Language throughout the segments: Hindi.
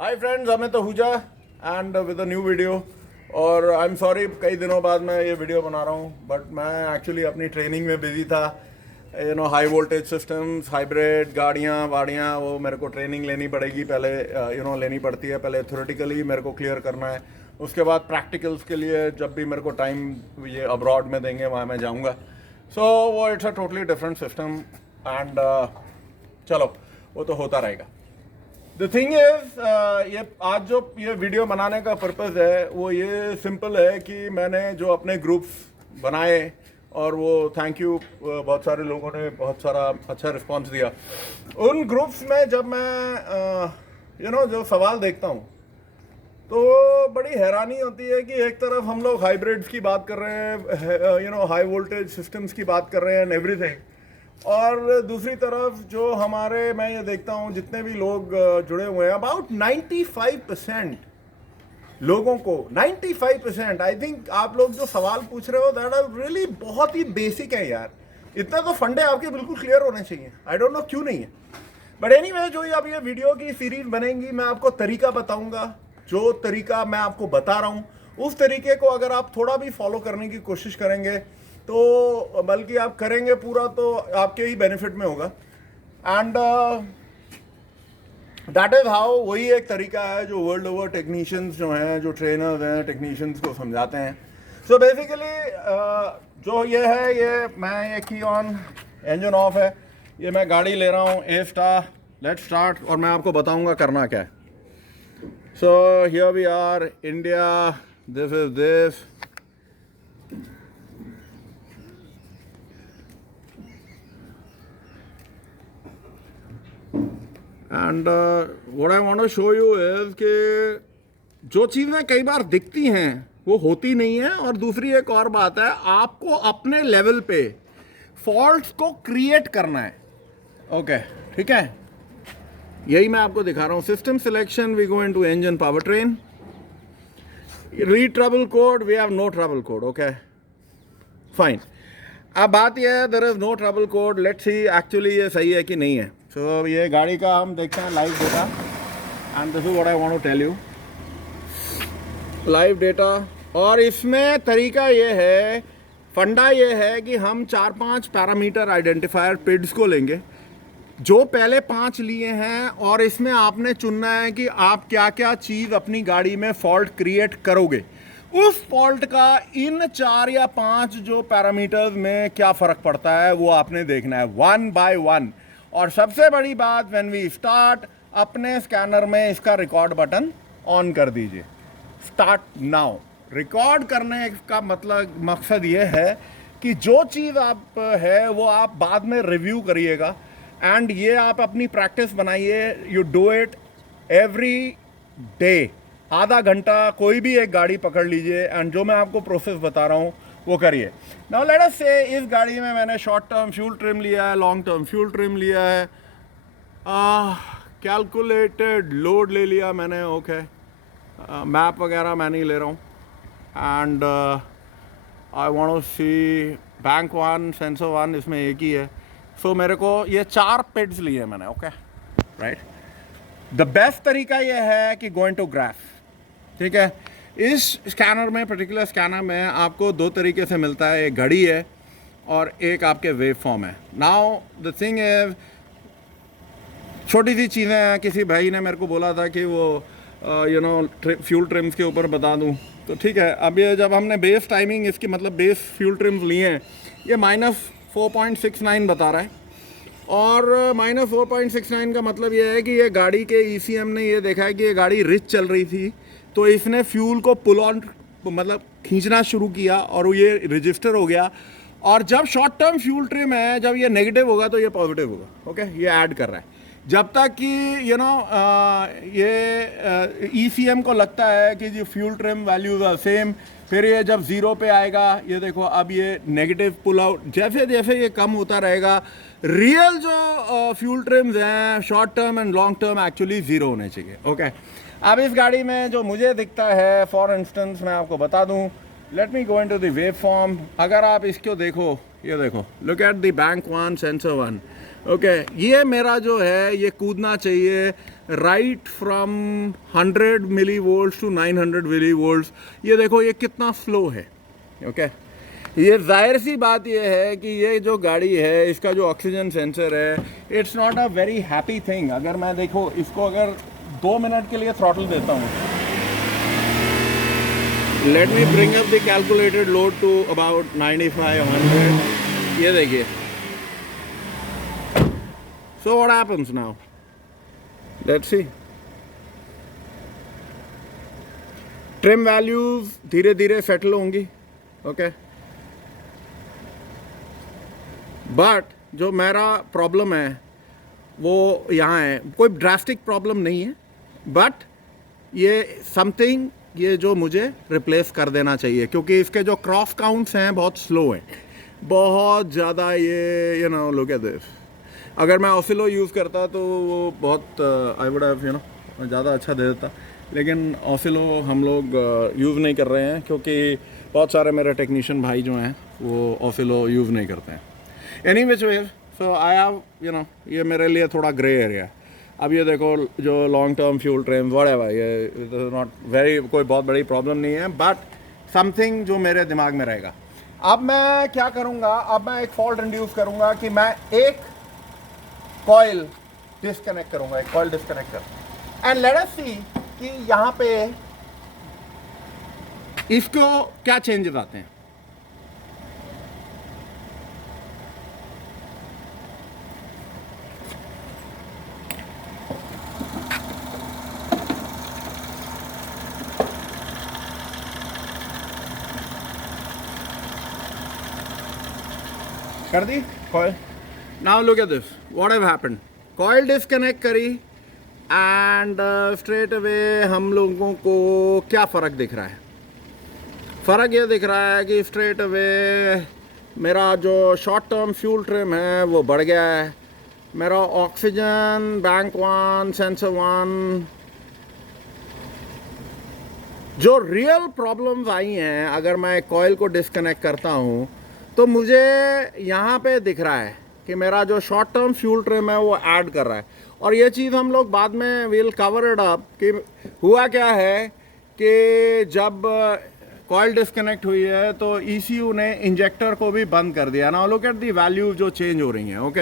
Hi friends, Amit Ahuja and with a new video. और आई एम सॉरी कई दिनों बाद मैं ये वीडियो बना रहा हूँ, बट मैं एक्चुअली अपनी ट्रेनिंग में बिजी था। हाई वोल्टेज सिस्टम्स, हाइब्रिड गाड़ियाँ वाड़ियाँ, वो मेरे को ट्रेनिंग लेनी पड़ेगी पहले। लेनी पड़ती है पहले, थ्योरेटिकली मेरे को क्लियर करना है। उसके बाद प्रैक्टिकल्स के लिए जब भी मेरे को टाइम ये अब्रॉड में देंगे वहाँ मैं जाऊँगा। सो वो it's a totally different system and चलो वो तो होता रहेगा। द थिंग इज, ये आज जो ये वीडियो बनाने का पर्पज़ है वो ये सिंपल है कि मैंने जो अपने ग्रुप्स बनाए और वो थैंक यू, बहुत सारे लोगों ने बहुत सारा अच्छा रिस्पांस दिया। उन ग्रुप्स में जब मैं जो सवाल देखता हूँ तो बड़ी हैरानी होती है कि एक तरफ हम लोग हाइब्रिड्स की बात कर रहे हैं, हाई वोल्टेज सिस्टम्स की बात कर रहे हैं एंड एवरीथिंग, और दूसरी तरफ जो हमारे मैं ये देखता हूँ जितने भी लोग जुड़े हुए हैं, अबाउट 95% लोगों को 95% आई थिंक आप लोग जो सवाल पूछ रहे हो दैट आर रियली बहुत ही बेसिक है यार। इतना तो फंडे आपके बिल्कुल क्लियर होने चाहिए। आई डोंट नो क्यों नहीं है, बट एनीवे जो अब ये वीडियो की सीरीज बनेगी मैं आपको तरीका बताऊंगा। जो तरीका मैं आपको बता रहा हूँ उस तरीके को अगर आप थोड़ा भी फॉलो करने की कोशिश करेंगे तो, बल्कि आप करेंगे पूरा तो आपके ही बेनिफिट में होगा। एंड दैट इज हाउ, वही एक तरीका है जो वर्ल्ड ओवर टेक्नीशियंस जो हैं, जो ट्रेनर्स हैं, टेक्नीशियंस को समझाते हैं। सो बेसिकली जो ये है, ये मैं ये की ऑन, इंजन ऑफ है, ये मैं गाड़ी ले रहा हूँ ए स्टार, लेट स्टार्ट, और मैं आपको बताऊंगा करना क्या है। So here we are India, this is this, and what I want to show you is कि जो चीज़ें कई बार दिखती हैं वो होती नहीं है। और दूसरी एक और बात है, आपको अपने लेवल पे फॉल्ट्स को क्रिएट करना है। ओके, ठीक है, यही मैं आपको दिखा रहा हूँ। System selection, we go into engine power train, read trouble code, we have no trouble code. Okay fine. अब बात यह है, there is no trouble code, let's see actually ये सही है कि नहीं है। सो ये गाड़ी का हम देखते हैं live data, and this is what I want to tell you, live data. और इसमें तरीका ये है, फंडा ये है कि हम 4-5 पैरामीटर आइडेंटिफायर पिड्स को लेंगे, जो पहले 5 लिए हैं, और इसमें आपने चुनना है कि आप क्या क्या चीज़ अपनी गाड़ी में फॉल्ट क्रिएट करोगे। उस फॉल्ट का इन 4 या 5 जो पैरामीटर्स में क्या फ़र्क पड़ता है वो आपने देखना है वन बाय वन। और सबसे बड़ी बात, व्हेन वी स्टार्ट, अपने स्कैनर में इसका रिकॉर्ड बटन ऑन कर दीजिए। Start now. रिकॉर्ड करने का मकसद ये है कि जो चीज़ आप है वो आप बाद में रिव्यू करिएगा, एंड ये आप अपनी प्रैक्टिस बनाइए। You do it every day, आधा घंटा कोई भी एक गाड़ी पकड़ लीजिए एंड जो मैं आपको प्रोसेस बता रहा हूँ वो करिए। नाउ लेट अस से इस गाड़ी में मैंने शॉर्ट टर्म फ्यूल ट्रिम लिया है, लॉन्ग टर्म फ्यूल ट्रिम लिया है, कैलकुलेटेड लोड ले लिया मैंने। ओके, मैप वगैरह मैं नहीं ले रहा हूँ, and I want to see bank 1, sensor 1, इसमें एक ही है। सो मेरे को ये 4 पिड्स लिए मैंने। ओके राइट, द बेस्ट तरीका ये है कि गोइंग टू ग्राफ, ठीक है। इस स्कैनर में, पर्टिकुलर स्कैनर में आपको 2 तरीके से मिलता है, एक घड़ी है और एक आपके वेव फॉर्म है। नाउ द थिंग इज, छोटी सी चीज़ें हैं, किसी भाई ने मेरे को बोला था कि वो फ्यूल ट्रिम्स के ऊपर बता दूं, तो ठीक है। अब ये जब हमने बेस टाइमिंग, इसकी मतलब बेस फ्यूल ट्रिम्स लिए हैं, ये -4.69 बता रहा है, और -4.69 का मतलब ये है कि ये गाड़ी के ECM ने ये देखा है कि ये गाड़ी रिच चल रही थी, तो इसने फ्यूल को पुल ऑन, मतलब खींचना शुरू किया और ये रजिस्टर हो गया। और जब शॉर्ट टर्म फ्यूल ट्रिम है, जब ये नेगेटिव होगा तो ये पॉजिटिव होगा। ओके, ये ऐड कर रहा है, जब तक कि ये ECM को लगता है कि जो fuel trim values are same. फिर ये जब 0 पे आएगा, ये देखो अब ये नेगेटिव पुल आउट, जैसे जैसे ये कम होता रहेगा, रियल जो फ्यूल ट्रिम्स हैं short term and long term actually 0 होने चाहिए। ओके, अब इस गाड़ी में जो मुझे दिखता है, फॉर इंस्टेंस मैं आपको बता दूं, let me go into the waveform. अगर आप इसको देखो, ये देखो, look at the bank 1, sensor 1, okay ये मेरा जो है ये कूदना चाहिए right from 100 millivolts to 900 millivolts. ये देखो ये कितना स्लो है। ओके ये जाहिर सी बात ये है कि ये जो गाड़ी है इसका जो ऑक्सीजन सेंसर है it's not a very happy thing. अगर मैं देखो इसको अगर 2 मिनट के लिए थ्रॉटल देता हूँ, let me bring up the calculated load to about 95-100। ये देखिए, so what happens now? Let's see. Trim values धीरे धीरे सेटल होंगी। ओके बट जो मेरा प्रॉब्लम है वो यहाँ है, कोई ड्रास्टिक प्रॉब्लम नहीं है, बट ये समथिंग ये जो मुझे रिप्लेस कर देना चाहिए क्योंकि इसके जो क्रॉस काउंट्स हैं बहुत स्लो हैं, बहुत ज़्यादा। ये you know look at this. अगर मैं ऑसिलो यूज़ करता तो वो बहुत I would have you know ज़्यादा अच्छा दे देता, लेकिन ऑसिलो हम लोग यूज़ नहीं कर रहे हैं क्योंकि बहुत सारे मेरे टेक्नीशियन भाई जो हैं वो ऑसिलो यूज़ नहीं करते हैं। Any which way, so I have you know ये मेरे लिए थोड़ा ग्रे एरिया। अब ये देखो जो long term fuel train whatever, ये नॉट वेरी कोई बहुत बड़ी प्रॉब्लम नहीं है, बट समथिंग जो मेरे दिमाग में रहेगा। अब मैं क्या करूँगा, अब मैं एक फॉल्ट इंड्यूस करूँगा कि मैं एक कॉइल डिस्कनेक्ट करूंगा, एक coil disconnector, and let us see कि यहां पे इसको क्या चेंजेस आते हैं। कर दी coil. Now look at this, what have happened? Coil disconnect करी and straight away हम लोगों को क्या फ़र्क दिख रहा है? फ़र्क ये दिख रहा है कि straight away मेरा जो short term fuel trim है वो बढ़ गया है। मेरा ऑक्सीजन बैंक 1 सेंसर 1 जो रियल प्रॉब्लम्स आई हैं, अगर मैं कॉइल को डिस्कनेक्ट करता हूँ तो मुझे यहाँ पे दिख रहा है कि मेरा जो शॉर्ट टर्म फ्यूल ट्रिम है वो ऐड कर रहा है। और ये चीज़ हम लोग बाद में विल कवर इट अप कि हुआ क्या है कि जब कॉइल डिस्कनेक्ट हुई है तो ECU ने इंजेक्टर को भी बंद कर दिया। Now look at the value जो चेंज हो रही हैं। ओके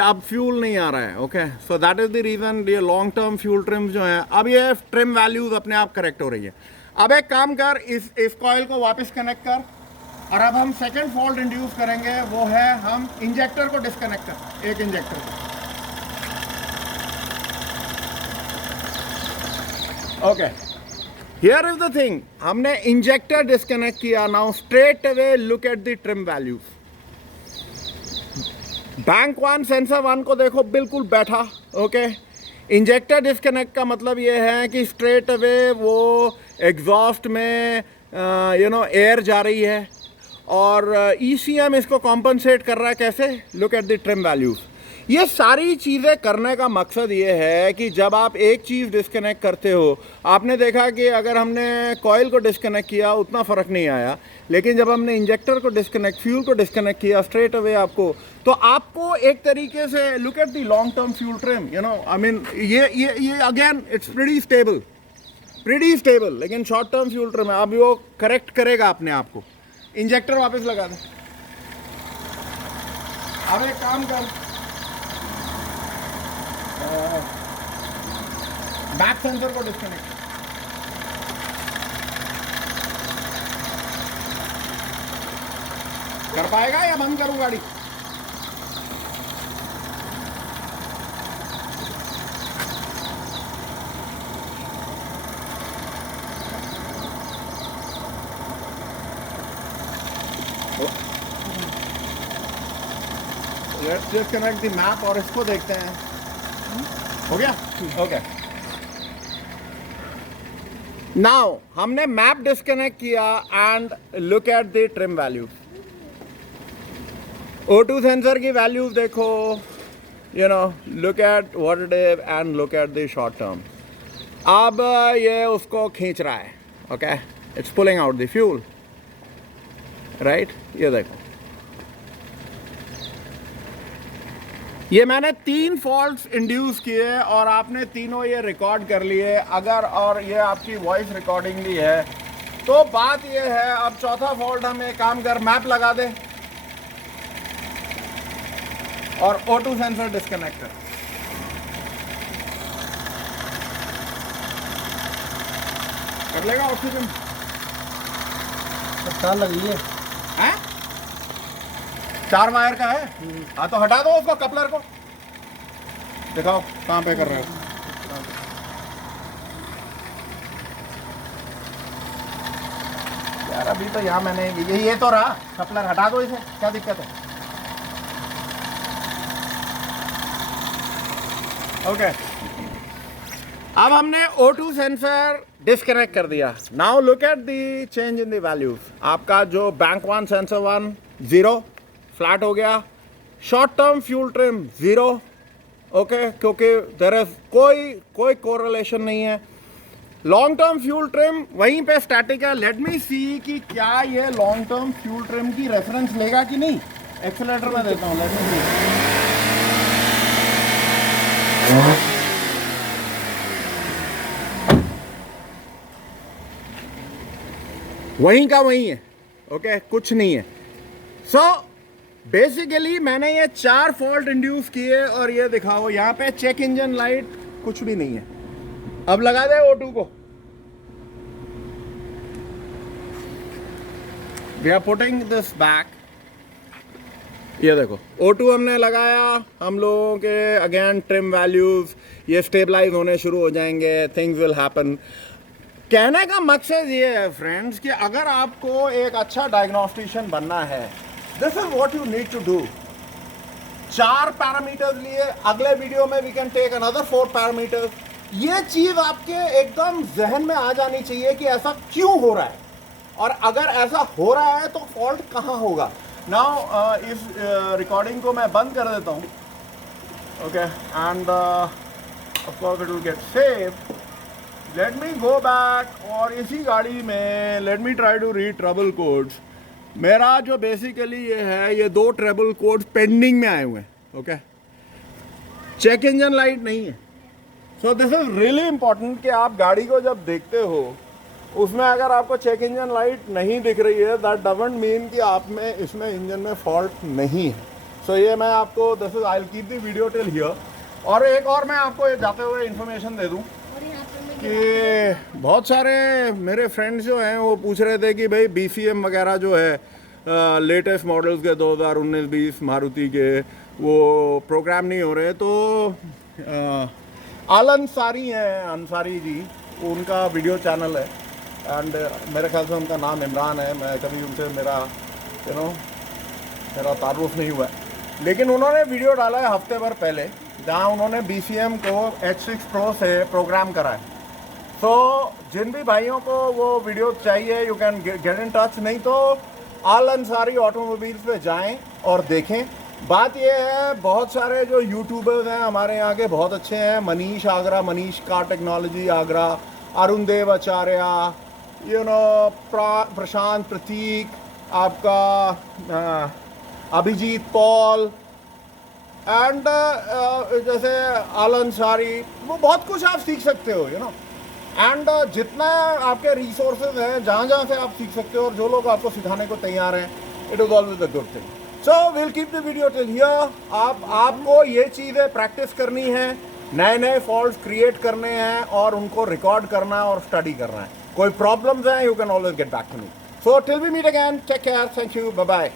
अब फ्यूल नहीं आ रहा है। Okay so that is the reason ये लॉन्ग टर्म फ्यूल ट्रिम्स जो हैं अब ये ट्रिम वैल्यूज़ अपने आप करेक्ट हो रही है। अब एक काम कर, इस कॉइल को वापस कनेक्ट कर, और अब हम सेकंड फॉल्ट इंड्यूस करेंगे, वो है हम इंजेक्टर को डिस्कनेक्ट कर, एक इंजेक्टर को। Okay here is the thing, हमने इंजेक्टर डिस्कनेक्ट किया। Now straight away look at the trim values. Bank 1 sensor 1 को देखो बिल्कुल बैठा। ओके इंजेक्टर डिस्कनेक्ट का मतलब ये है कि स्ट्रेट अवे वो एग्जॉस्ट में यू नो एयर जा रही है और ECM इसको कॉम्पनसेट कर रहा है। कैसे? Look at the trim values. ये सारी चीज़ें करने का मकसद ये है कि जब आप एक चीज़ डिस्कनेक्ट करते हो, आपने देखा कि अगर हमने कॉइल को डिस्कनेक्ट किया उतना फ़र्क नहीं आया, लेकिन जब हमने इंजेक्टर को डिस्कनेक्ट, फ्यूल को डिस्कनेक्ट किया स्ट्रेट अवे आपको एक तरीके से look at the long term fuel trim, you know I mean ये अगेन इट्स प्रीटी स्टेबल, लेकिन शॉर्ट टर्म फ्यूल ट्रिम है। अब वो करेक्ट करेगा अपने आप को। इंजेक्टर वापस लगा दे। अब एक काम कर, बैक सेंसर को डिस्कनेक्ट कर पाएगा या बंद करूं गाड़ी? लेट्स डिस्कनेक्ट द मैप और इसको देखते हैं। हो गया? ओके नाउ हमने मैप डिस्कनेक्ट किया and look at the trim value. O2 sensor की वैल्यूज देखो, you know look at what it is and look at the short term. अब ये उसको खींच रहा है। Okay it's pulling out the fuel, right? ये देखो ये मैंने 3 फॉल्ट्स इंड्यूस किए और आपने तीनों ये रिकॉर्ड कर लिए। अगर और ये आपकी वॉइस रिकॉर्डिंग भी है तो बात ये है, अब चौथा फॉल्ट हम एक काम कर, मैप लगा दे और O2 सेंसर डिस्कनेक्ट कर। कर लेगा ऑक्सीजन? तार लगी है। हैं? 4 वायर का है। हाँ तो हटा दो उसको, कपलर को दिखाओ कहाँ पे कर रहे हो। यार अभी तो यहाँ मैंने ये तो रहा कपलर, हटा दो इसे, क्या दिक्कत है? ओके अब हमने O2 सेंसर डिस्कनेक्ट कर दिया। Now look at the change in the values. आपका जो बैंक 1 सेंसर 1 0 फ्लैट हो गया। Short term fuel trim 0, okay, क्योंकि देयर इज कोई कोरिलेशन नहीं है। लॉन्ग टर्म फ्यूल ट्रिम वहीं पे स्टैटिक है। लेट मी सी कि क्या ये लॉन्ग टर्म फ्यूल ट्रिम की रेफरेंस लेगा कि नहीं। एक्सेलेरेटर में देता हूँ, लेट मी सी। वहीं का वहीं है, ओके, कुछ नहीं है। सो बेसिकली मैंने ये 4 फॉल्ट इंड्यूस किए और ये दिखाओ यहाँ पे चेक इंजन लाइट कुछ भी नहीं है। अब लगा दे O2 को। We are putting this back. ये देखो O2 हमने लगाया। हम लोगों के अगेन ट्रिम वैल्यूज ये स्टेबलाइज होने शुरू हो जाएंगे। Things will happen. कहने का मकसद ये है फ्रेंड्स कि अगर आपको एक अच्छा डायग्नोस्टिशियन बनना है, this is what you need to do. 4 parameters लिए, अगले वीडियो में we can take another 4 parameters. ये चीज़ आपके एकदम जहन में आ जानी चाहिए कि ऐसा क्यों हो रहा है, और अगर ऐसा हो रहा है तो फॉल्ट कहाँ होगा। नाउ इस रिकॉर्डिंग को मैं बंद कर देता हूँ, okay, and of course it will get saved. Let me go back और इसी गाड़ी में let me try to read trouble codes. मेरा जो बेसिकली ये है, ये 2 ट्रबल कोड्स पेंडिंग में आए हुए हैं, ओके। चेक इंजन लाइट नहीं है। So this is really important कि आप गाड़ी को जब देखते हो उसमें अगर आपको चेक इंजन लाइट नहीं दिख रही है, दैट डजंट मीन कि आप में इसमें इंजन में फॉल्ट नहीं है। सो ये मैं आपको this is I will keep the video till here. और एक और मैं आपको जाते हुए इंफॉर्मेशन दे दूँ कि बहुत सारे मेरे फ्रेंड्स जो हैं वो पूछ रहे थे कि भाई BCM वगैरह जो है लेटेस्ट मॉडल्स के 2019-20 मारुति के वो प्रोग्राम नहीं हो रहे। तो आल अंसारी हैं, अंसारी जी, उनका वीडियो चैनल है एंड मेरे ख्याल से उनका नाम इमरान है। मैं कभी उनसे मेरा मेरा तारुफ नहीं हुआ है, लेकिन उन्होंने वीडियो डाला है हफ्ते भर पहले जहाँ उन्होंने BCM को H6 Pro से प्रोग्राम करा है। तो जिन भी भाइयों को वो वीडियो चाहिए you can get in touch, नहीं तो आल अंसारी ऑटोमोबाइल्स पे जाएं और देखें। बात ये है, बहुत सारे जो यूट्यूबर्स हैं हमारे यहाँ के बहुत अच्छे हैं। Manish Agra, Manish car technology Agra, Arun Dev Acharya, you know, Prashant Pratik, आपका अभिजीत पॉल एंड जैसे आल अंसारी, वो बहुत कुछ आप सीख सकते हो, यू नो। एंड जितना आपके रिसोर्सेज हैं, जहाँ जहाँ से आप सीख सकते हो, और जो लोग आपको सिखाने को तैयार हैं, it is always a good thing. So will keep the video till here. आपको ये चीज़ें प्रैक्टिस करनी है, नए फॉल्ट्स क्रिएट करने हैं और उनको रिकॉर्ड करना है और स्टडी करना है। कोई प्रॉब्लम्स हैं, you can always get back to me. So till we meet again, take care, thank you, bye bye.